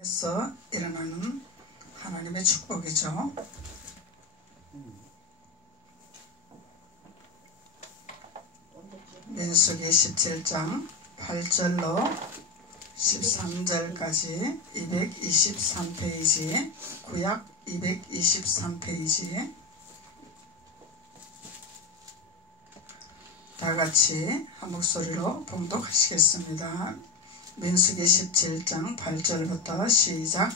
에서 일어나는 하나님의 축복이죠. 민수기 17장 8절로 13절까지 223페이지, 구약 223페이지. 다같이 한 목소리로 봉독하시겠습니다. 민수기 17장 8절부터 시작.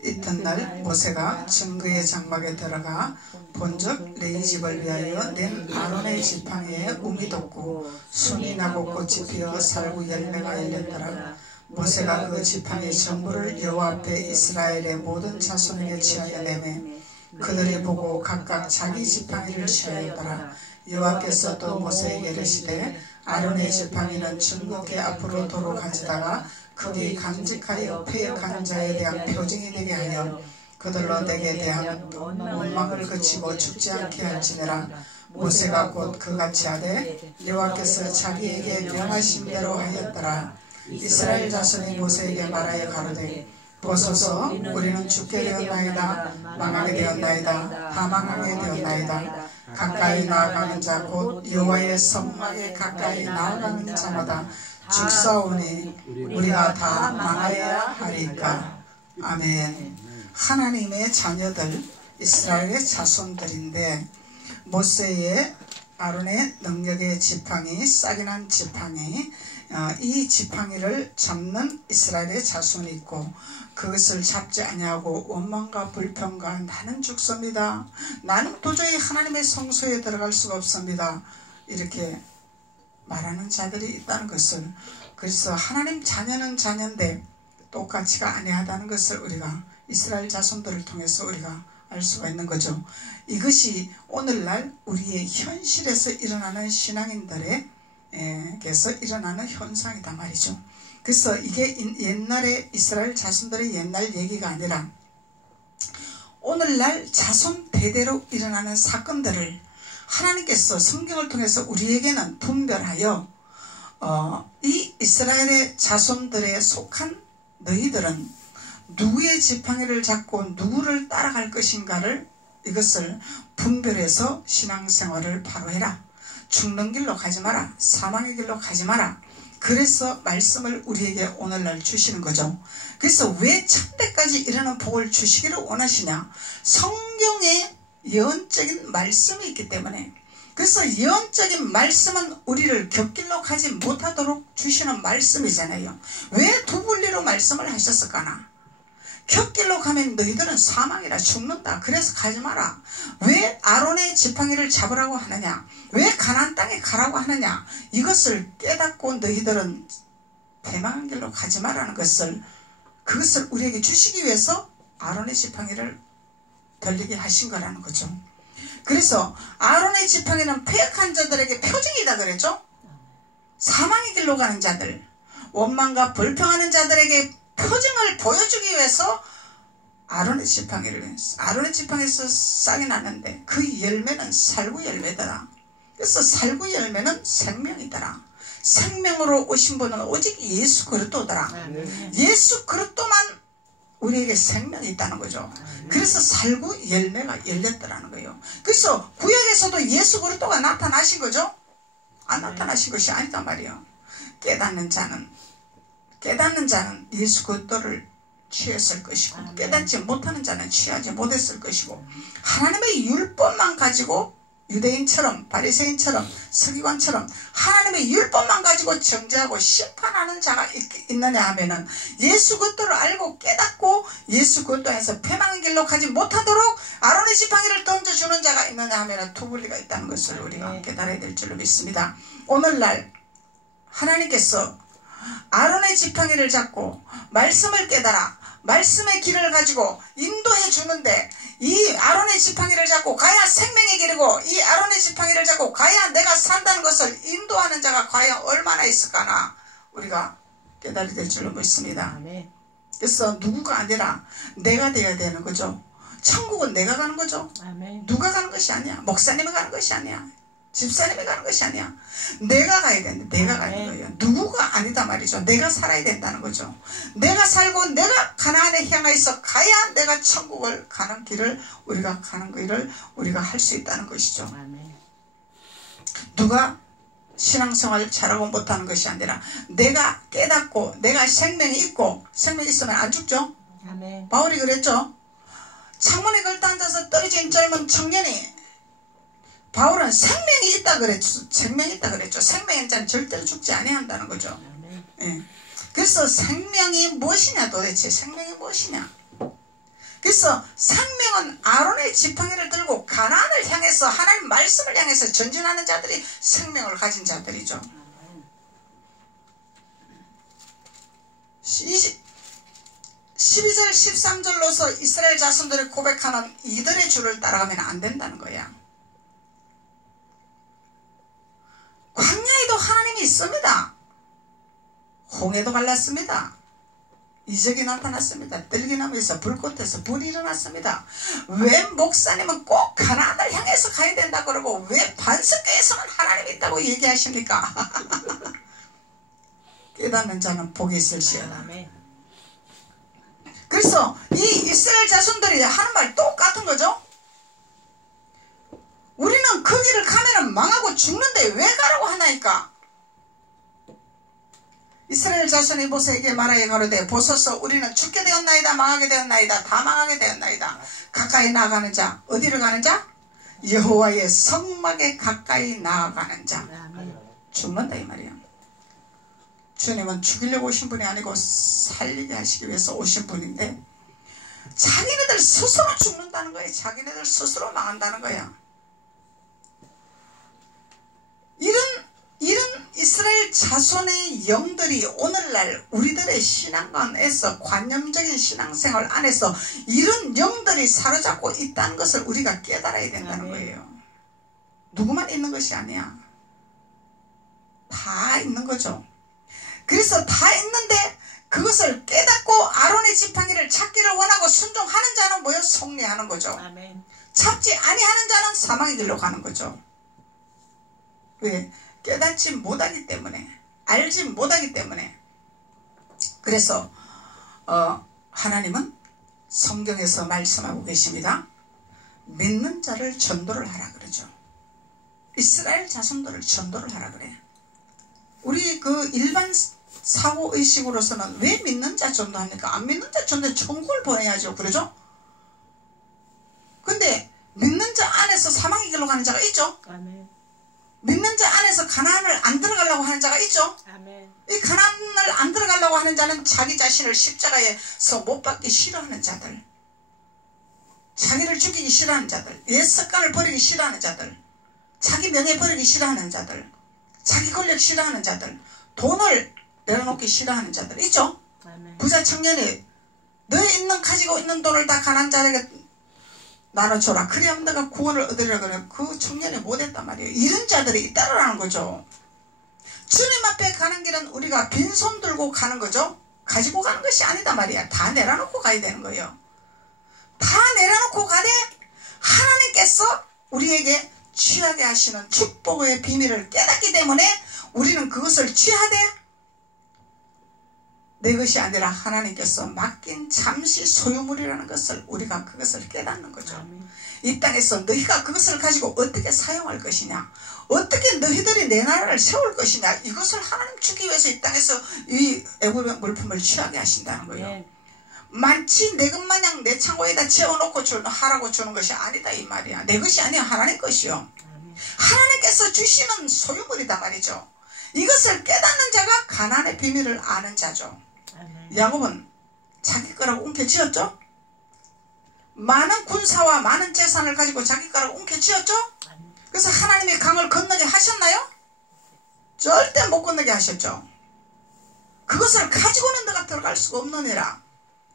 이튿날 모세가 증거의 장막에 들어가 본즉 레위 집을 위하여 낸 아론의 지팡이에 움이 돋고 순이 나고 꽃이 피어 살구 열매가 열렸더라. 모세가 그 지팡이 전부를 여호와 앞에 이스라엘의 모든 자손에게 취하여 내매 그들이 보고 각각 자기 지팡이를 취하였더라. 여호와께서 또 모세에게 이르시되 아론의 지팡이는 증거궤 앞으로 도로 가지다가 그게 간직하여 패역하는 자에 대한 표징이 되게 하여 그들로 내게 대한 원망을 그치고 죽지 않게 할지니라. 모세가 곧 그같이 하되 여호와께서 자기에게 명하신 대로 하였더라. 이스라엘 자손이 모세에게 말하여 가로되 보소서 우리는 죽게 되었나이다. 망하게 되었나이다. 다 망하게 되었나이다. 가까이 나아가는 자 곧 여호와의 성막에 가까이 나아가는 자마다 죽사오니 우리가 다 망하여야 하리까. 아멘. 하나님의 자녀들, 이스라엘의 자손들인데 모세의 아론의 능력의 지팡이, 싹이 난 지팡이, 이 지팡이를 잡는 이스라엘의 자손이 있고 그것을 잡지 아니하고 원망과 불평과 나는 죽습니다. 나는 도저히 하나님의 성소에 들어갈 수가 없습니다. 이렇게 말하는 자들이 있다는 것을, 그래서 하나님 자녀는 자녀인데 똑같이가 아니하다는 것을 우리가 이스라엘 자손들을 통해서 우리가 알 수가 있는 거죠. 이것이 오늘날 우리의 현실에서 일어나는 신앙인들에게서 일어나는 현상이다 말이죠. 그래서 이게 옛날에 이스라엘 자손들의 옛날 얘기가 아니라 오늘날 자손 대대로 일어나는 사건들을 하나님께서 성경을 통해서 우리에게는 분별하여 이 이스라엘의 자손들에 속한 너희들은 누구의 지팡이를 잡고 누구를 따라갈 것인가를 이것을 분별해서 신앙생활을 바로 해라. 죽는 길로 가지 마라. 사망의 길로 가지 마라. 그래서 말씀을 우리에게 오늘날 주시는 거죠. 그래서 왜 천대까지 이르는 복을 주시기를 원하시냐? 성경에 예언적인 말씀이 있기 때문에. 그래서 예언적인 말씀은 우리를 곁길로 가지 못하도록 주시는 말씀이잖아요. 왜 두 분리로 말씀을 하셨을까나? 곁길로 가면 너희들은 사망이라 죽는다. 그래서 가지 마라. 왜 아론의 지팡이를 잡으라고 하느냐? 왜 가나안 땅에 가라고 하느냐? 이것을 깨닫고 너희들은 배망한 길로 가지 마라는 것을, 그것을 우리에게 주시기 위해서 아론의 지팡이를 들리게 하신 거라는 거죠. 그래서 아론의 지팡이는 패역한 자들에게 표징이다 그랬죠. 사망의 길로 가는 자들, 원망과 불평하는 자들에게 표징을 보여주기 위해서 아론의 지팡이를, 아론의 지팡이에서 싹이 났는데 그 열매는 살구 열매더라. 그래서 살구 열매는 생명이더라. 생명으로 오신 분은 오직 예수 그리스도더라. 예수 그리스도만 우리에게 생명이 있다는 거죠. 그래서 살구 열매가 열렸더라는 거예요. 그래서 구약에서도 예수 그리스도가 나타나신 거죠. 안 나타나신 것이 아니단 말이에요. 깨닫는 자는 예수 그리스도를 취했을 것이고 깨닫지 못하는 자는 취하지 못했을 것이고, 하나님의 율법만 가지고 유대인처럼 바리새인처럼 서기관처럼 하나님의 율법만 가지고 정죄하고 심판하는 자가 있느냐 하면은 예수 그리스도를 알고 깨닫고 예수 그리스도에서 패망의 길로 가지 못하도록 아론의 지팡이를 던져주는 자가 있느냐 하면은 두 분리가 있다는 것을 우리가 깨달아야 될 줄로 믿습니다. 오늘날 하나님께서 아론의 지팡이를 잡고 말씀을 깨달아 말씀의 길을 가지고 인도해 주는데, 이 아론의 지팡이를 잡고 가야 생명의 길이고 이 아론의 지팡이를 잡고 가야 내가 산다는 것을 인도하는 자가 과연 얼마나 있을까나 우리가 깨달아야 될 줄로 믿습니다. 그래서 누구가 아니라 내가 되어야 되는 거죠. 천국은 내가 가는 거죠. 누가 가는 것이 아니야. 목사님이 가는 것이 아니야. 집사님이 가는 것이 아니야. 내가 가야 되는데 내가 가는 거예요. 누구가 아니다 말이죠. 내가 살아야 된다는 거죠. 내가 살고 내가 가나안에 향하여서 가야 내가 천국을 가는 길을 우리가 가는 길을 우리가 할 수 있다는 것이죠. 누가 신앙생활 잘하고 못하는 것이 아니라 내가 깨닫고 내가 생명이 있고 생명이 있으면 안 죽죠. 바울이 그랬죠. 창문에 걸터 앉아서 떨어진 젊은 청년이 바울은 생명이 있다 그랬죠. 생명이 있다 그랬죠. 생명인 자는 절대로 죽지 아니한다는 거죠. 예. 그래서 생명이 무엇이냐 도대체 생명이 무엇이냐. 그래서 생명은 아론의 지팡이를 들고 가나안을 향해서 하나님 말씀을 향해서 전진하는 자들이 생명을 가진 자들이죠. 12절 13절로서 이스라엘 자손들이 고백하는 이들의 주를 따라가면 안 된다는 거야. 광야에도 하나님이 있습니다. 홍해도 갈랐습니다. 이적이 나타났습니다. 들기나무에서 불꽃에서 불이 일어났습니다. 왜 목사님은 꼭 가나안을 향해서 가야 된다 그러고 왜 반석교에서는 하나님이 있다고 얘기하십니까? 깨닫는 자는 복이 있을지어다. 그래서 이 이스라엘 자손들이 하는 말 똑같은 거죠. 우리는 그 길을 가면은 망하고 죽는데 왜 가라고 하나이까? 이스라엘 자손이 모세에게 말하여 가로되 보소서 우리는 죽게 되었나이다 망하게 되었나이다 다 망하게 되었나이다. 가까이 나아가는 자 어디를 가는 자? 여호와의 성막에 가까이 나아가는 자. 죽는다 이 말이야. 주님은 죽이려고 오신 분이 아니고 살리게 하시기 위해서 오신 분인데 자기네들 스스로 죽는다는 거예요. 자기네들 스스로 망한다는 거야. 이런 이스라엘 자손의 영들이 오늘날 우리들의 신앙관에서 관념적인 신앙생활 안에서 이런 영들이 사로잡고 있다는 것을 우리가 깨달아야 된다는 거예요. 누구만 있는 것이 아니야. 다 있는 거죠. 그래서 다 있는데 그것을 깨닫고 아론의 지팡이를 찾기를 원하고 순종하는 자는 뭐요? 승리하는 거죠. 찾지 아니하는 자는 사망의 길로 가는 거죠. 왜? 깨닫지 못하기 때문에 알지 못하기 때문에. 그래서 하나님은 성경에서 말씀하고 계십니다. 믿는 자를 전도를 하라 그러죠. 이스라엘 자손들을 전도를 하라 그래. 우리 그 일반 사고의식으로서는 왜 믿는 자 전도합니까? 안 믿는 자 전도에 천국을 보내야죠. 그러죠? 근데 믿는 자 안에서 사망의 길로 가는 자가 있죠? 아멘. 믿는 자 안에서 가나안을 안 들어가려고 하는 자가 있죠? 아멘. 이 가나안을 안 들어가려고 하는 자는 자기 자신을 십자가에서 못 박기 싫어하는 자들, 자기를 죽이기 싫어하는 자들, 옛 습관을 버리기 싫어하는 자들, 자기 명예 버리기 싫어하는 자들, 자기 권력 싫어하는 자들, 돈을 내려놓기 싫어하는 자들 있죠? 아멘. 부자 청년이 너의 있는 가지고 있는 돈을 다 가난한 자에게 나눠줘라. 그래야 내가 구원을 얻으려고 그러면 그 청년이 못했단 말이에요. 이런 자들이 있다라는 거죠. 주님 앞에 가는 길은 우리가 빈손 들고 가는 거죠. 가지고 가는 것이 아니다 말이야. 다 내려놓고 가야 되는 거예요. 다 내려놓고 가되 하나님께서 우리에게 취하게 하시는 축복의 비밀을 깨닫기 때문에 우리는 그것을 취하되 내 것이 아니라 하나님께서 맡긴 잠시 소유물이라는 것을 우리가 그것을 깨닫는 거죠. 이 땅에서 너희가 그것을 가지고 어떻게 사용할 것이냐, 어떻게 너희들이 내 나라를 세울 것이냐, 이것을 하나님 주기 위해서 이 땅에서 이 애굽의 물품을 취하게 하신다는 거예요. 마치 내 것마냥 내 창고에다 채워놓고 하라고 주는 것이 아니다 이 말이야. 내 것이 아니야. 하나님 것이요. 하나님께서 주시는 소유물이다 말이죠. 이것을 깨닫는 자가 가나안의 비밀을 아는 자죠. 야곱은 자기 거라고 움켜쥐었죠. 많은 군사와 많은 재산을 가지고 자기 거라고 움켜쥐었죠. 그래서 하나님이 강을 건너게 하셨나요? 절대 못 건너게 하셨죠. 그것을 가지고는 내가 들어갈 수가 없느니라.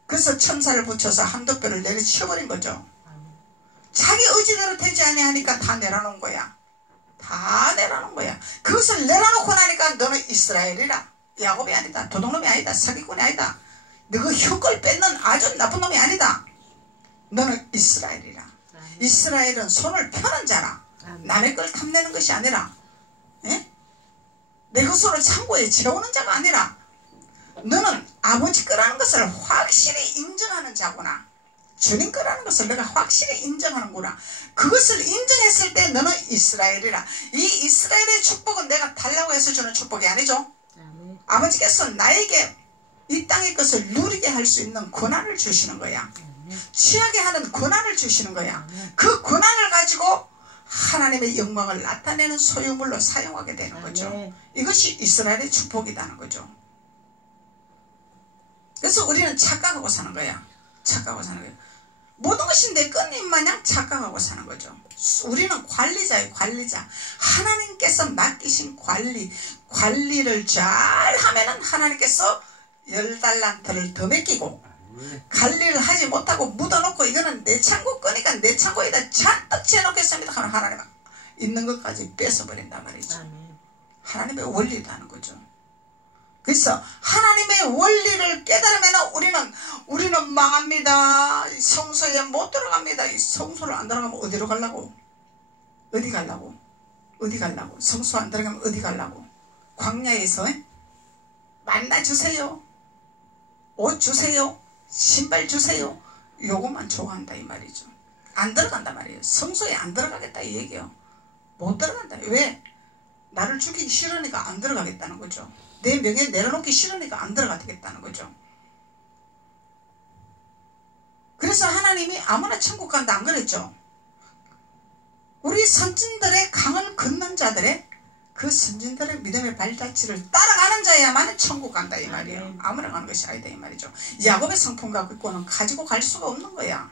그래서 천사를 붙여서 한두 뼈를 내려치워버린 거죠. 자기 의지대로 되지 아니하니까 다 내려놓은 거야. 다 내려놓은 거야. 그것을 내려놓고 나니까 너는 이스라엘이라. 야곱이 아니다. 도둑놈이 아니다. 사기꾼이 아니다. 너그 흉걸 뺏는 아주 나쁜 놈이 아니다. 너는 이스라엘이라. 이스라엘은 손을 펴는 자라. 남의 걸 탐내는 것이 아니라, 예? 내 것으로 창고에 채우는 자가 아니라 너는 아버지 거라는 것을 확실히 인정하는 자구나. 주님 거라는 것을 내가 확실히 인정하는구나. 그것을 인정했을 때 너는 이스라엘이라. 이 이스라엘의 축복은 내가 달라고 해서 주는 축복이 아니죠. 아버지께서 나에게 이 땅의 것을 누리게 할 수 있는 권한을 주시는 거야. 취하게 하는 권한을 주시는 거야. 그 권한을 가지고 하나님의 영광을 나타내는 소유물로 사용하게 되는 거죠. 이것이 이스라엘의 축복이라는 거죠. 그래서 우리는 착각하고 사는 거야. 착각하고 사는 거야. 모든 것이 내 것인 마냥 착각하고 사는 거죠. 우리는 관리자예요. 관리자. 하나님께서 맡기신 관리를 잘 하면은 하나님께서 10달란트를 더 맡기고, 관리를 하지 못하고 묻어놓고 이거는 내 창고 거니까 내 창고에다 잔뜩 채워놓겠습니다 하면 하나님 있는 것까지 뺏어버린단 말이죠. 하나님의 원리라는 거죠. 그래서 하나님의 원리를 깨달으면 우리는 망합니다. 성소에 못 들어갑니다. 이 성소를 안 들어가면 어디로 가려고? 어디 가려고? 어디 가려고? 성소 안 들어가면 어디 가려고? 광야에서 만나주세요. 옷 주세요. 신발 주세요. 요것만 좋아한다 이 말이죠. 안 들어간단 말이에요. 성소에 안 들어가겠다 이 얘기예요. 못 들어간다. 왜? 나를 죽이기 싫으니까 안 들어가겠다는 거죠. 내 명예 내려놓기 싫으니까 안 들어가겠다는 거죠. 그래서 하나님이 아무나 천국 간다 안 그랬죠. 우리 선진들의 강을 걷는 자들의 그 선진들의 믿음의 발자취를 따라가는 자야만 천국 간다 이 말이에요. 아무나 가는 것이 아니다 이 말이죠. 야곱의 성품 갖고는 가지고 갈 수가 없는 거야.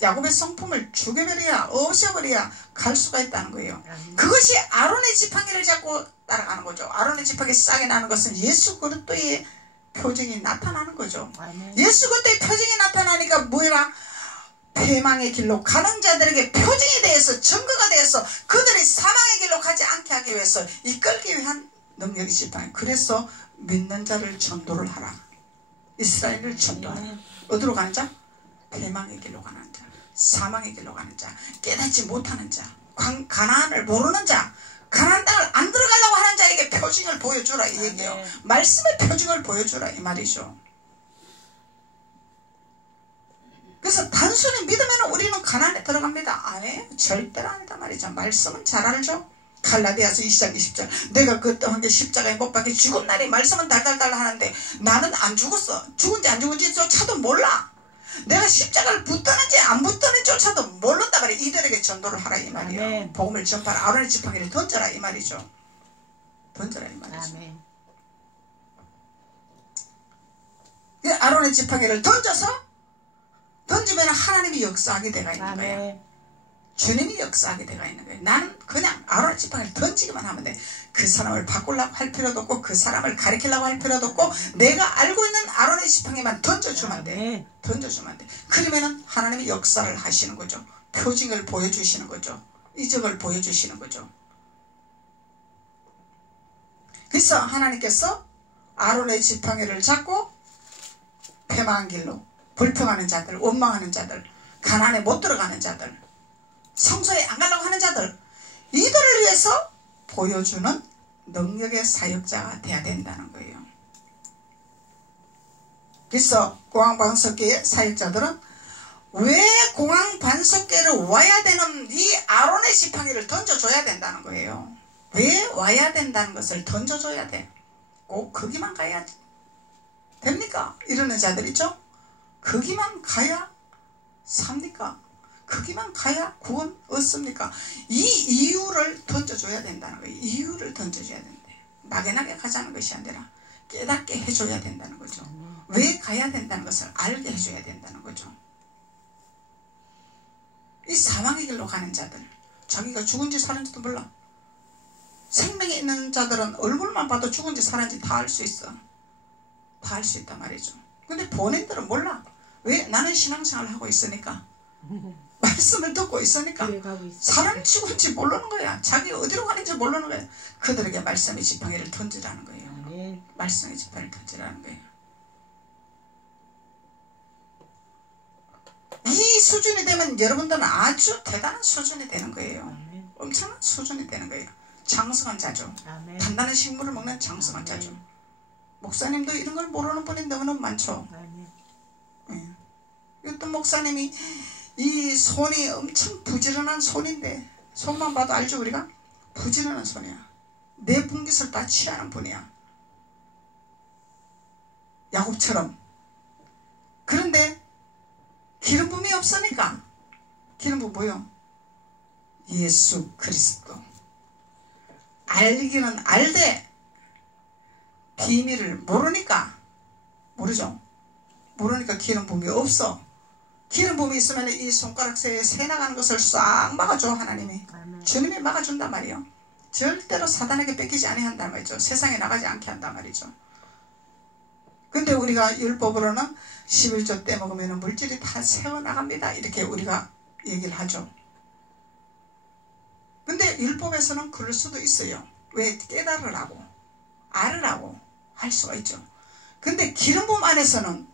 야곱의 성품을 죽여버려야 없애버려야 갈 수가 있다는 거예요. 그것이 아론의 지팡이를 잡고 따라가는 거죠. 아론의 지팡이 싹이 나는 것은 예수 그리스도의 표징이 나타나는 거죠. 예수 그리스도의 표징이 나타나니까 뭐라? 패망의 길로 가는 자들에게 표징이 되어서 증거가 되어서 그들이 사망의 길로 가지 않게 하기 위해서 이끌기 위한 능력이 지팡이. 그래서 믿는 자를 전도를 하라. 이스라엘을 전도하라. 어디로 가는 자? 패망의 길로 가는 자, 사망의 길로 가는 자, 깨닫지 못하는 자, 가나안을 모르는 자, 가나안 땅을 안 들어가려고 하는 자에게 표징을 보여주라 이 얘기예요. 말씀의 표징을 보여주라 이 말이죠. 그래서 단순히 믿으면 우리는 가나안에 들어갑니다. 아니에요. 절대로 아니다 말이죠. 말씀은 잘 알죠. 갈라디아서 2장 20절 내가 그 또한 게 십자가에 못 박혀 죽은 날이 말씀은 달달달 하는데 나는 안 죽었어. 죽은지 안 죽은지조차도 몰라. 내가 십자가를 붙드는지 안 붙드는지조차도 모른다 말이에요. 이들에게 전도를 하라 이 말이에요. 아멘. 복음을 전파하라. 아론의 지팡이를 던져라 이 말이죠. 던져라 이 말이죠. 아멘. 아론의 지팡이를 던지면 하나님이 역사하게 되가 있는 아멘. 거야. 주님이 역사하게 되가 있는 거예요. 나는 그냥 아론의 지팡이를 던지기만 하면 돼. 그 사람을 바꾸려고 할 필요도 없고 그 사람을 가리키려고 할 필요도 없고 내가 알고 있는 아론의 지팡이만 던져주면 돼. 던져주면 돼. 그러면은 하나님이 역사를 하시는 거죠. 표징을 보여주시는 거죠. 이적을 보여주시는 거죠. 그래서 하나님께서 아론의 지팡이를 잡고 패망한 길로 불평하는 자들, 원망하는 자들, 가나안에 못 들어가는 자들, 성소에 안 가려고 하는 자들, 이들을 위해서 보여주는 능력의 사역자가 돼야 된다는 거예요. 그래서 공항반석계의 사역자들은 왜 공항반석계를 와야 되는 이 아론의 지팡이를 던져줘야 된다는 거예요. 왜 와야 된다는 것을 던져줘야 돼. 꼭 거기만 가야 됩니까? 이러는 자들 있죠? 거기만 가야 삽니까? 거기만 가야 구원 얻습니까? 이 이유를 던져줘야 된다는 거예요. 이유를 던져줘야 된대. 막연하게 가자는 것이 아니라 깨닫게 해줘야 된다는 거죠. 왜 가야 된다는 것을 알게 해줘야 된다는 거죠. 이 사망의 길로 가는 자들, 자기가 죽은지 살은지도 몰라. 생명에 있는 자들은 얼굴만 봐도 죽은지 살은지 다 알 수 있어. 다 알 수 있단 말이죠. 근데 본인들은 몰라. 왜? 나는 신앙생활을 하고 있으니까. 말씀을 듣고 있으니까 사람 죽은지 모르는 거야. 자기가 어디로 가는지 모르는 거야. 그들에게 말씀의 지팡이를 던지라는 거예요. 말씀의 지팡이를 던지라는 거예요. 이 수준이 되면 여러분들은 아주 대단한 수준이 되는 거예요. 엄청난 수준이 되는 거예요. 장성한 자죠. 아멘. 단단한 식물을 먹는 장성한 자죠. 목사님도 이런 걸 모르는 분이 너무너무 많죠. 예. 어떤 목사님이 이 손이 엄청 부지런한 손인데, 손만 봐도 알죠 우리가? 부지런한 손이야. 내 분깃을 다 취하는 분이야. 야곱처럼. 그런데 기름 부음이 없으니까, 기름 부음 뭐요? 예수 그리스도. 알기는 알되 비밀을 모르니까, 모르죠? 모르니까 기름 부음이 없어. 기름 부음이 있으면 이 손가락 새에 새 나가는 것을 싹 막아줘. 하나님이. 아멘. 주님이 막아준단 말이에요. 절대로 사단에게 뺏기지 아니한단 말이죠. 세상에 나가지 않게 한단 말이죠. 근데 우리가 율법으로는 11조 때 먹으면 물질이 다 새어나갑니다. 이렇게 우리가 얘기를 하죠. 근데 율법에서는 그럴 수도 있어요. 왜? 깨달으라고, 알으라고 할 수가 있죠. 근데 기름 부음 안에서는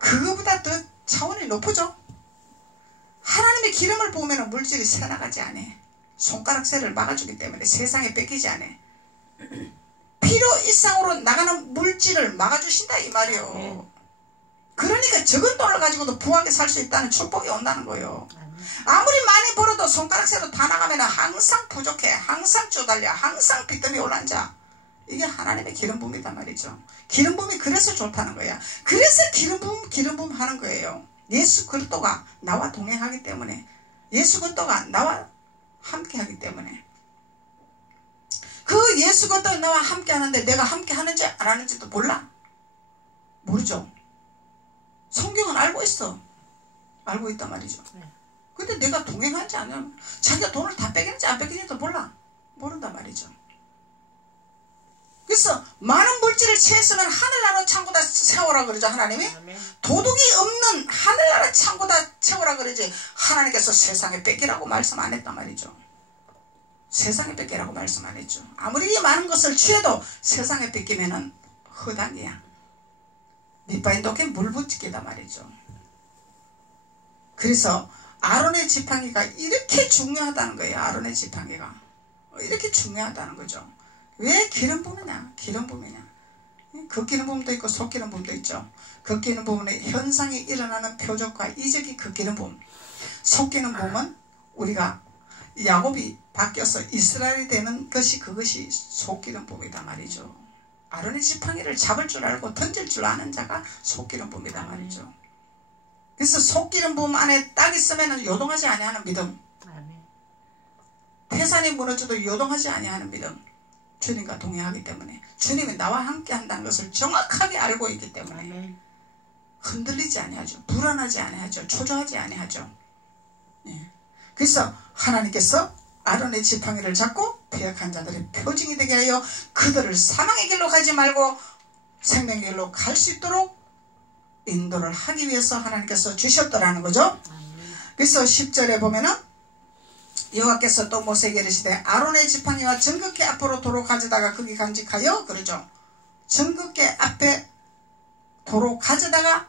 그거보다 더 차원이 높죠. 하나님의 기름을 부으면 물질이 새나가지 않아. 손가락 새를 막아주기 때문에 세상에 뺏기지 않아. 필요 이상으로 나가는 물질을 막아주신다 이 말이요. 그러니까 적은 돈을 가지고도 부하게 살 수 있다는 축복이 온다는 거예요. 아무리 많이 벌어도 손가락 새로 다 나가면 항상 부족해. 항상 쪼달려. 항상 빚더미 올라앉아. 이게 하나님의 기름 부음이단 말이죠. 기름 부음이 그래서 좋다는 거야. 그래서 기름 부음 하는 거예요. 예수 그리스도가 나와 동행하기 때문에, 예수 그리스도가 나와 함께 하기 때문에. 그 예수 그리스도가 나와 함께 하는데 내가 함께 하는지 안 하는지도 몰라. 모르죠. 성경은 알고 있어. 알고 있단 말이죠. 근데 내가 동행하는지 안 하면, 자기가 돈을 다 뺏기는지 안 뺏기는지도 몰라. 모른단 말이죠. 그래서 많은 물질을 채웠으면 하늘나라 창고다 채워라 그러죠. 하나님이. 도둑이 없는 하늘나라 창고다 채워라 그러지, 하나님께서 세상에 뺏기라고 말씀 안 했단 말이죠. 세상에 뺏기라고 말씀 안 했죠. 아무리 많은 것을 취해도 세상에 뺏기면은 허당이야. 밑바인 독에 물 붙이기다 말이죠. 그래서 아론의 지팡이가 이렇게 중요하다는 거예요. 아론의 지팡이가 이렇게 중요하다는 거죠. 왜 기름 부음이냐? 기름 부음이냐? 겉기름 부음도 있고 속기름 부음도 있죠. 겉기름 부음은 현상이 일어나는 표적과 이적이 겉기름 부음. 속기름 부음은 우리가 야곱이 바뀌어서 이스라엘이 되는 것이, 그것이 속기름 부음이다 말이죠. 아론의 지팡이를 잡을 줄 알고 던질 줄 아는 자가 속기름 부음이다 말이죠. 그래서 속기름 부음 안에 딱 있으면 요동하지 아니하는 믿음. 태산이 무너져도 요동하지 아니하는 믿음. 주님과 동행하기 때문에, 주님이 나와 함께 한다는 것을 정확하게 알고 있기 때문에 흔들리지 아니하죠. 불안하지 아니하죠. 초조하지 아니하죠. 예. 그래서 하나님께서 아론의 지팡이를 잡고 패역한 자들의 표징이 되게 하여 그들을 사망의 길로 가지 말고 생명의 길로 갈 수 있도록 인도를 하기 위해서 하나님께서 주셨더라는 거죠. 그래서 10절에 보면은 여호와께서 또 모세에게 이르시되 아론의 지팡이와 정극계 앞으로 도로 가져다가 거기 간직하여, 그러죠. 정극계 앞에 도로 가져다가,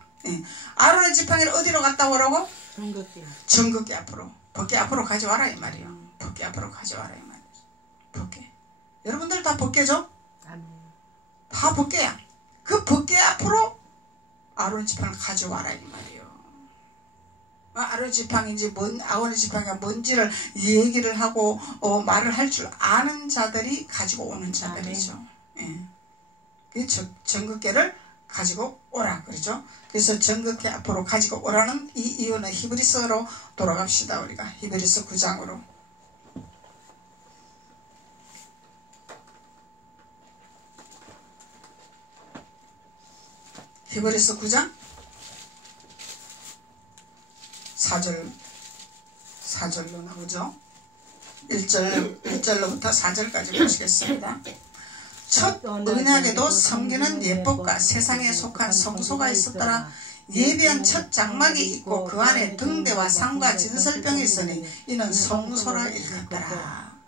아론의 지팡이를 어디로 갔다 오라고? 정극계 앞으로. 법궤 앞으로 가져와라 이 말이에요. 법궤 앞으로 가져와라 이 말이에요. 법궤. 여러분들 다 법궤죠? 다 법궤야. 그 법궤 앞으로 아론 지팡이를 가져와라 이 말이에요. 아론 지팡인지 아론의 지팡이가 뭔지를 얘기를 하고 말을 할 줄 아는 자들이 가지고 오는 자들이죠. 예. 정극계를 가지고 오라 그러죠. 그래서 정극계 앞으로 가지고 오라는 이 이유는 히브리서로 돌아갑시다. 우리가 히브리서 9장으로. 히브리서 9장 4절로 나오죠. 1절로부터 4절까지 보시겠습니다. 첫 언약에도 섬기는 예법과 세상에 속한 성소가 있었더라. 예비한 첫 장막이 있고 그 안에 등대와 상과 진설병이 있으니 이는 성소라 일컫더라.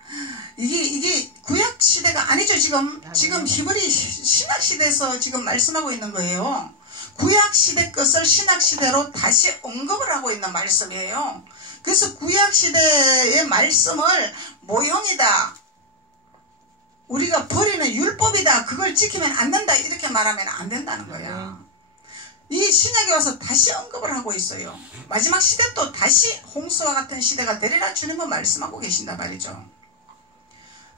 이게 구약 시대가 아니죠. 지금 히브리 신약 시대에서 지금 말씀하고 있는 거예요. 구약 시대 것을 신약 시대로 다시 언급을 하고 있는 말씀이에요. 그래서 구약시대의 말씀을 모형이다, 우리가 버리는 율법이다, 그걸 지키면 안 된다, 이렇게 말하면 안 된다는 거야. 이 신약에 와서 다시 언급을 하고 있어요. 마지막 시대 또 다시 홍수와 같은 시대가 되리라 주님은 말씀하고 계신단 말이죠.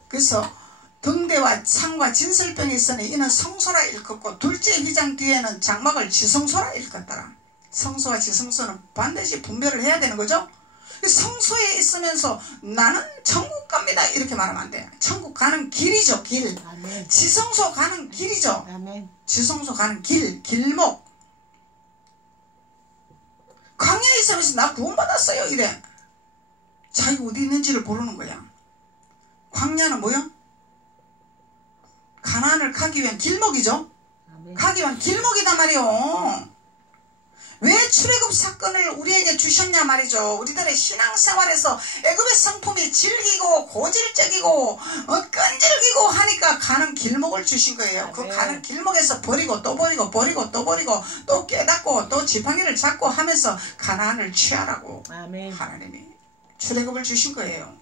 그래서 등대와 창과 진설병이 있으니 이는 성소라 일컫고 둘째 휘장 뒤에는 장막을 지성소라 일컫더라. 성소와 지성소는 반드시 분별을 해야 되는 거죠. 성소에 있으면서 나는 천국 갑니다 이렇게 말하면 안 돼요. 천국 가는 길이죠. 길. 아멘. 지성소 가는 길이죠. 아멘. 지성소 가는 길, 길목. 광야에 있으면서 나 구원받았어요 이래. 자기가 어디 있는지를 모르는 거야. 광야는 뭐요? 가나안을 가기 위한 길목이죠. 아멘. 가기 위한 길목이단 말이요. 왜 출애굽 사건을 우리에게 주셨냐 말이죠. 우리들의 신앙생활에서 애굽의 성품이 질기고 고질적이고 끈질기고 하니까 가는 길목을 주신 거예요. 그 가는 길목에서 버리고 또 버리고 버리고 또 버리고 또 깨닫고 또 지팡이를 잡고 하면서 가나안을 취하라고 아멘. 하나님이 출애굽을 주신 거예요.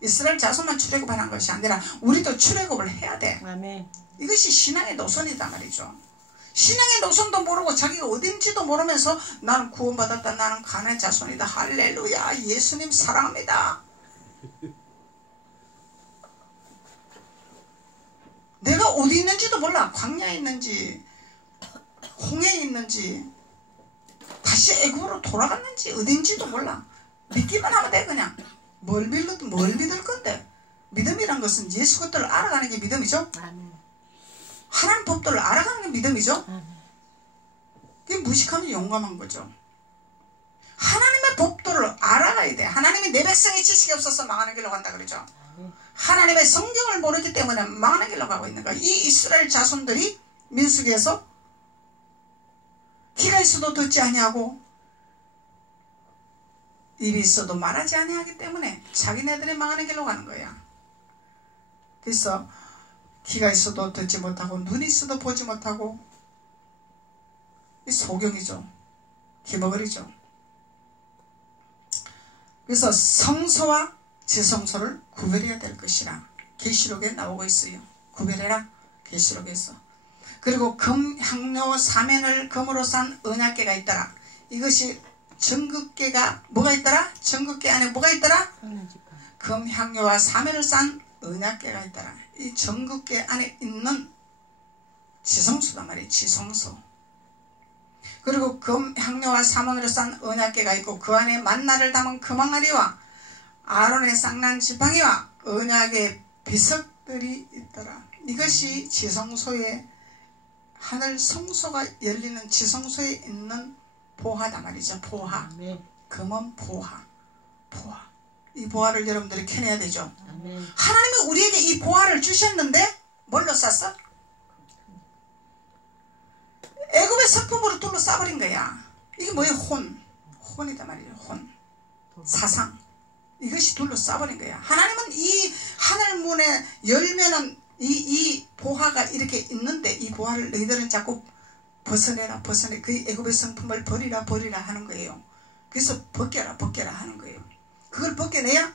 이스라엘 자손만 출애굽하는 것이 아니라 우리도 출애굽을 해야 돼. 아멘. 이것이 신앙의 노선이다 말이죠. 신앙의 노선도 모르고 자기가 어딘지도 모르면서 나는 구원받았다, 나는 가나안 자손이다, 할렐루야, 예수님 사랑합니다. 내가 어디 있는지도 몰라. 광야에 있는지 홍해에 있는지 다시 애굽으로 돌아갔는지 어딘지도 몰라. 믿기만 하면 돼. 그냥 뭘 믿을 건데. 믿음이란 것은 예수 것들을 알아가는 게 믿음이죠. 하나님 법도를 알아가는 게 믿음이죠. 그게 무식하면 용감한 거죠. 하나님의 법도를 알아가야 돼. 하나님이 내 백성이 지식이 없어서 망하는 길로 간다 그러죠. 하나님의 성경을 모르기 때문에 망하는 길로 가고 있는 거야. 이 이스라엘 자손들이 민수기에서 귀가 있어도 듣지 아니하고 입이 있어도 말하지 아니하기 때문에 자기네들이 망하는 길로 가는 거야. 그래서 귀가 있어도 듣지 못하고 눈이 있어도 보지 못하고 이 소경이죠. 기머거리죠. 그래서 성소와 지성소를 구별해야 될 것이라 계시록에 나오고 있어요. 구별해라 계시록에서. 그리고 금, 향료, 사면을 금으로 싼 언약궤가 있더라. 이것이 정극궤가 뭐가 있더라? 정극궤 안에 뭐가 있더라? 금, 향료와 사면을 싼 언약궤가 있더라. 이 정극궤 안에 있는 지성소단 말이에요. 지성소. 그리고 금, 향료와 사면으로 싼 언약궤가 있고 그 안에 만나를 담은 금항아리와 아론의 쌍난 지팡이와 언약의 비석들이 있더라. 이것이 지성소에 하늘 성소가 열리는 지성소에 있는 보화다 말이죠. 보화. 금은 보화. 보화. 이 보화를 여러분들이 캐내야 되죠. 아멘. 하나님이 우리에게 이 보화를 주셨는데 뭘로 쌌어? 애굽의 성품으로 둘러 싸버린 거야. 이게 뭐예요? 혼이다 말이에요. 혼. 사상. 이것이 둘러 싸버린 거야. 하나님은 이 하늘문에 열면은 이 보화가 이렇게 있는데 이 보화를 너희들은 자꾸 벗어내라 벗어내. 그 애굽의 성품을 버리라 버리라 하는 거예요. 그래서 벗겨라 벗겨라 하는 거예요. 그걸 벗겨내야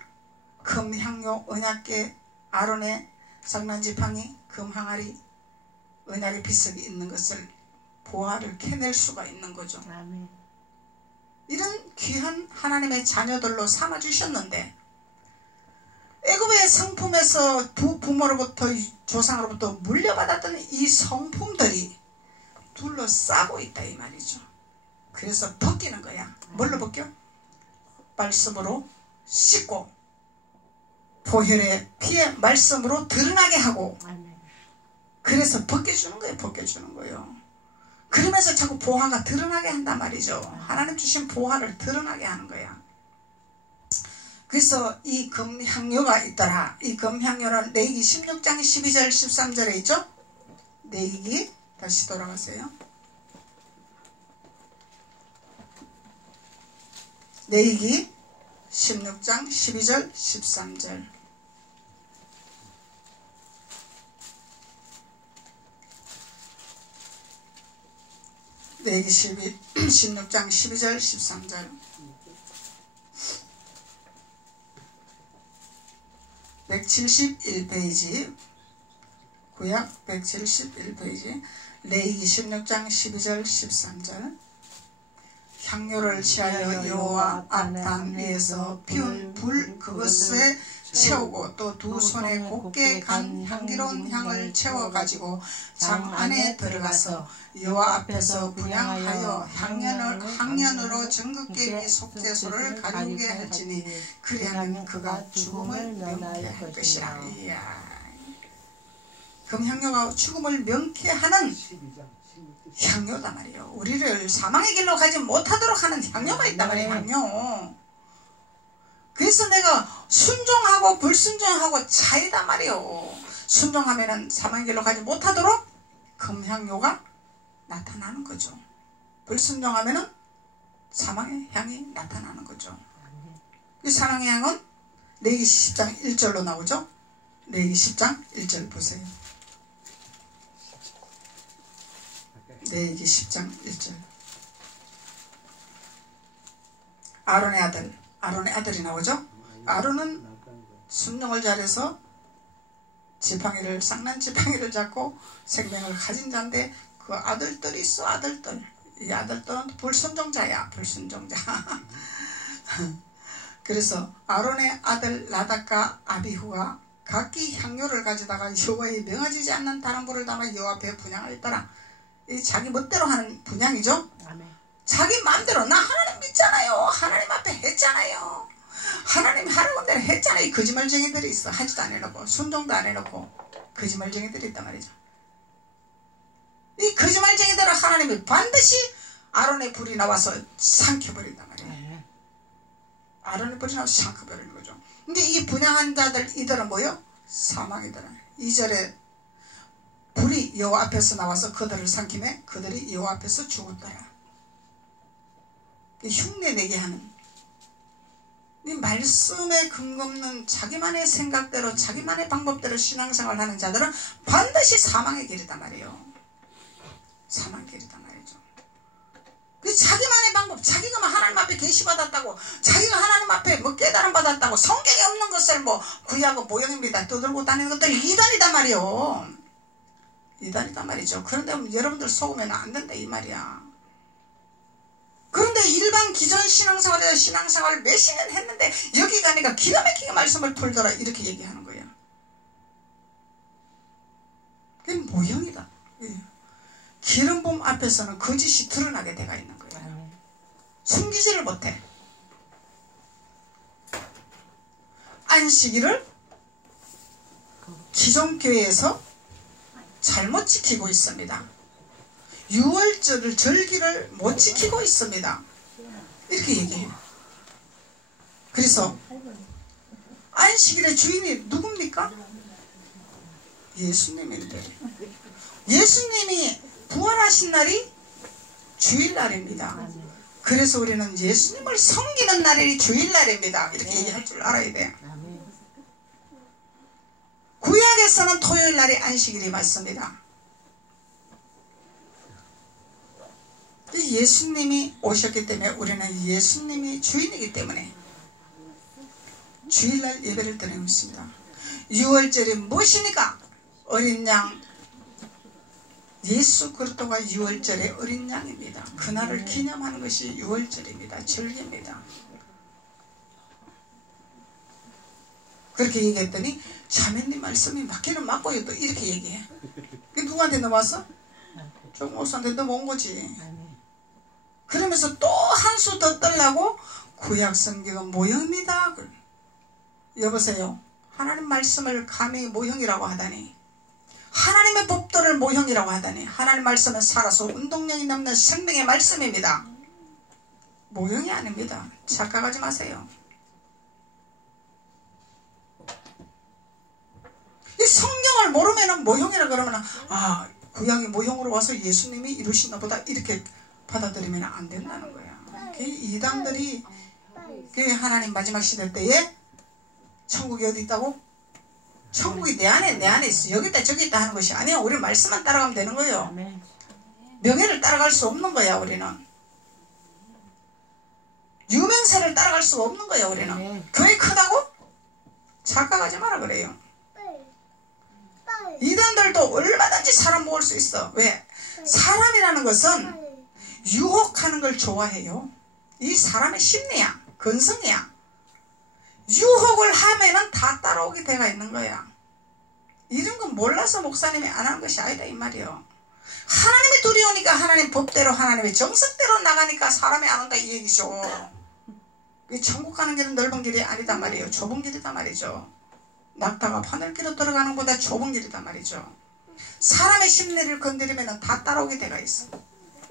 금, 향료, 언약궤, 아론의 쌍난지팡이, 금 항아리, 언약의 비석이 있는 것을 보화를 캐낼 수가 있는 거죠. 아멘. 이런 귀한 하나님의 자녀들로 삼아주셨는데 애굽의 성품에서 부모로부터 조상으로부터 물려받았던 이 성품들이 둘러싸고 있다 이 말이죠. 그래서 벗기는 거야. 뭘로 벗겨? 말씀으로 씻고 보혈의 피의 말씀으로 드러나게 하고 그래서 벗겨주는 거예요. 벗겨주는 거예요. 그러면서 자꾸 보화가 드러나게 한단 말이죠. 하나님 주신 보화를 드러나게 하는 거야. 그래서 이 금향료가 있더라. 이 금향료는 레위기 16장 12절 13절에 있죠. 레위기 다시 돌아가세요. 레위기 16장 12절 13절. 레위기 16장 12절 13절. 171페이지 구약 171페이지 레위기 16장 12절 13절 향료를 취하여 여호와 앞단 위에서 피운 불 그것에 채우고 또 두 손에 곱게 간 향기로운 향을 채워 가지고 장 안에 들어가서 여호와 앞에서 분향하여 향년으로 정극계 속죄소를 가리우게 할지니 그리하면 그가 죽음을 명쾌할 것이라. 이야. 금향료가 죽음을 명쾌하는 향료다 말이에요. 우리를 사망의 길로 가지 못하도록 하는 향료가 있단 말이에요. 향료. 그래서 내가 순종하고 불순종하고 차이다 말이에요. 순종하면은 사망의 길로 가지 못하도록 금향료가 나타나는 거죠. 불순종하면은 사망의 향이 나타나는 거죠. 이 사망의 향은 레위기 10장 1절로 나오죠. 레위기 10장 1절 보세요. 레위기 10장 1절. 아론의 아들이 나오죠. 아론은 순종을 잘해서 지팡이를 쌍난 지팡이를 잡고 생명을 가진 자인데 그 아들들이 있어. 아들들. 이 아들들은 불순종자야. 불순종자. 그래서 아론의 아들 나답과 아비후가 각기 향료를 가져다가 여호와의 명하지 않는 다른 불을 담아 여호와 앞에 분향하였더라. 이 자기 멋대로 하는 분향이죠. 자기 마음대로 나 하나님 믿잖아요. 하나님 앞에 했잖아요. 하나님이 하라고 대로 했잖아요. 이 거짓말쟁이들이 있어. 하지도 안 해놓고 순종도 안 해놓고 거짓말쟁이들이 있단 말이죠. 이 거짓말쟁이들은 하나님이 반드시 아론의 불이 나와서 삼켜버린단 말이에요. 아론의 불이 나와서 삼켜버리는 거죠. 근데 이 분향한 자들 이들은 뭐요? 사망이더라. 2절에 불이 여호와 앞에서 나와서 그들을 삼키매 그들이 여호와 앞에서 죽었더라. 흉내내게 하는 이 말씀에 근거 없는 자기만의 생각대로 자기만의 방법대로 신앙생활을 하는 자들은 반드시 사망의 길이다 말이에요. 사망의 길이다 말이죠. 자기만의 방법, 자기가 하나님 앞에 계시받았다고, 자기가 하나님 앞에 뭐 깨달음 받았다고, 성경에 없는 것을 뭐 구약은 모형입니다 떠들고 다니는 것들 이단이다 말이에요. 이단이다 말이죠. 그런데 여러분들 속으면 안 된다 이 말이야. 그런데 일반 기존 신앙생활에서 신앙생활을 몇십 년 했는데 여기 가니까 기가 막히게 말씀을 풀더라 이렇게 얘기하는 거야. 그게 모형이다. 기름붐 앞에서는 거짓이 드러나게 돼가 있는 거야. 숨기지를 못해. 안식일을 기존 교회에서 잘못 지키고 있습니다. 6월절 절기를 못 지키고 있습니다. 이렇게 얘기해요. 그래서 안식일의 주인이 누굽니까? 예수님인데 예수님이 부활하신 날이 주일날입니다. 그래서 우리는 예수님을 섬기는 날이 주일날입니다. 이렇게 얘기할 줄 알아야 돼요. 구약에서는 토요일날이 안식일이 맞습니다. 예수님이 오셨기 때문에 우리는 예수님이 주인이기 때문에 주일날 예배를 드리고 있습니다. 6월절이 무엇입니까? 어린 양 예수 그리스도가 6월절의 어린 양입니다. 그날을 기념하는 것이 6월절입니다. 절기입니다. 그렇게 얘기했더니 자매님 말씀이 맞기는 맞고요. 또 이렇게 얘기해. 그게 누구한테 넘어왔어? 정 목사한테 넘어온 거지. 그러면서 또 한 수 더 떨라고 구약 성경은 모형입니다. 여보세요. 하나님 말씀을 감히 모형이라고 하다니, 하나님의 법도를 모형이라고 하다니, 하나님 말씀은 살아서 운동력이 남는 생명의 말씀입니다. 모형이 아닙니다. 착각하지 마세요. 이 성경을 모르면 모형이라 그러면 구약이 모형으로 와서 예수님이 이루시나 보다 이렇게 받아들이면 안 된다는 거야. 이단들이 하나님 마지막 시대 때에 천국이 어디 있다고? 천국이 내 안에 있어. 여기 있다 저기 있다 하는 것이 아니야. 우리 말씀만 따라가면 되는 거예요. 명예를 따라갈 수 없는 거야. 우리는 유명세를 따라갈 수 없는 거야. 우리는 교회 크다고? 착각하지 마라 그래요. 이단들도 얼마든지 사람 먹을 수 있어. 왜? 사람이라는 것은 유혹하는 걸 좋아해요. 이 사람의 심리야. 근성이야. 유혹을 하면은 다 따라오게 돼가 있는 거야. 이런 건 몰라서 목사님이 안 하는 것이 아니다 이 말이요. 하나님이 두려우니까 하나님 법대로 하나님의 정석대로 나가니까 사람이 안 온다 이 얘기죠. 이 천국 가는 길은 넓은 길이 아니다 말이에요. 좁은 길이다 말이죠. 낙타가 하늘길로 들어가는 것보다 좁은 길이다 말이죠. 사람의 심리를 건드리면 다 따라오게 돼가 있어.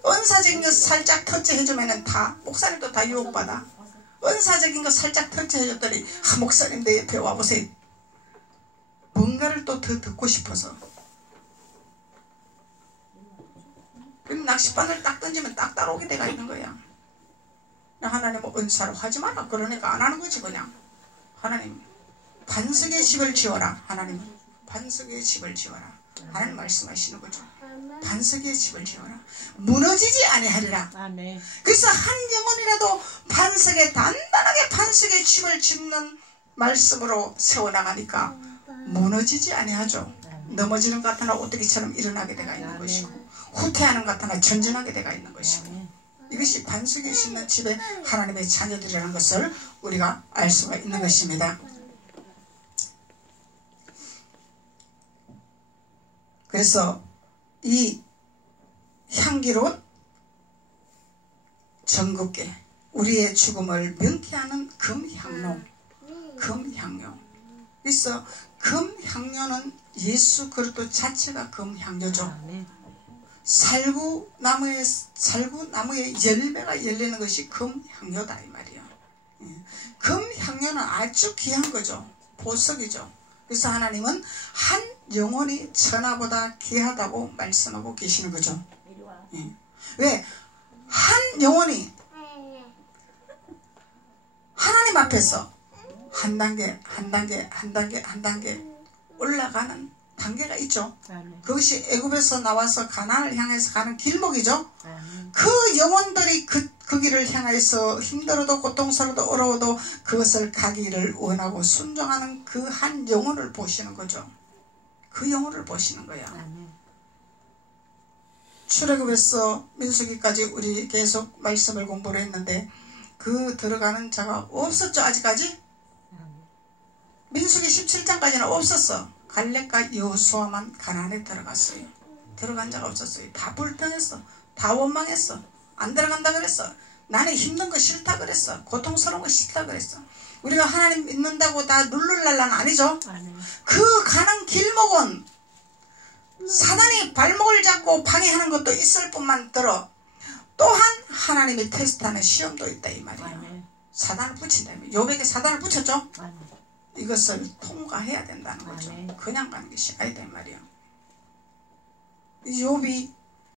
은사적인 거 살짝 터치해주면 다 목사님도 다 유혹받아. 은사적인 거 살짝 터치해줬더니 목사님 내 옆에 와보세요. 뭔가를 또 더 듣고 싶어서. 그럼 낚싯바늘 딱 던지면 딱 따라오게 돼가 있는 거야. 하나님 은사로 하지 마라 그러니까 안 하는 거지 그냥. 하나님 반석의 집을 지어라. 하나님 반석의 집을 지어라. 하나님 말씀하시는 거죠. 반석의 집을 지어라. 무너지지 아니하리라. 그래서 한 영혼이라도 반석에 단단하게 반석의 집을 짓는 말씀으로 세워나가니까 무너지지 아니하죠. 넘어지는 것 같으나 오뚜기처럼 일어나게 되가 있는 것이고 후퇴하는 것 같으나 전진하게 되가 있는 것이고 이것이 반석에 짓는 집의 하나님의 자녀들이라는 것을 우리가 알 수가 있는 것입니다. 그래서 이 향기로운 전국계 우리의 죽음을 명쾌하는 금향로 그래서 금향료는 예수 그리스도 자체가 금향료죠. 살구나무의 열매가 열리는 것이 금향료다 이 말이야. 금향료는 아주 귀한 거죠. 보석이죠. 그래서 하나님은 한 영혼이 천하보다 귀하다고 말씀하고 계시는 거죠. 왜? 한 영혼이 하나님 앞에서 한 단계 올라가는 단계가 있죠. 그것이 애굽에서 나와서 가나안을 향해서 가는 길목이죠. 그 영혼들이 그 길을 향해서 힘들어도 고통스러워도 어려워도 그것을 가기를 원하고 순종하는 그 한 영혼을 보시는 거죠. 그 영혼을 보시는 거야. 출애굽에서 민수기까지 우리 계속 말씀을 공부를 했는데 그 들어가는 자가 없었죠. 아직까지 민수기 17장까지는 없었어. 갈렙과 여호수아만 가나안에 들어갔어요. 들어간 자가 없었어요. 다 불평했어. 다 원망했어. 안 들어간다 그랬어. 나는 힘든 거 싫다 그랬어. 고통스러운 거 싫다 그랬어. 우리가 하나님 믿는다고 다 룰룰랄라는 아니죠. 그 가는 길목은 사단이 발목을 잡고 방해하는 것도 있을 뿐만 들어 또한 하나님이 테스트하는 시험도 있다 이 말이야. 사단을 붙인다. 요백에 사단을 붙였죠. 이것을 통과해야 된다는 거죠. 그냥 가는 것이 아니다 이 말이야. 욥이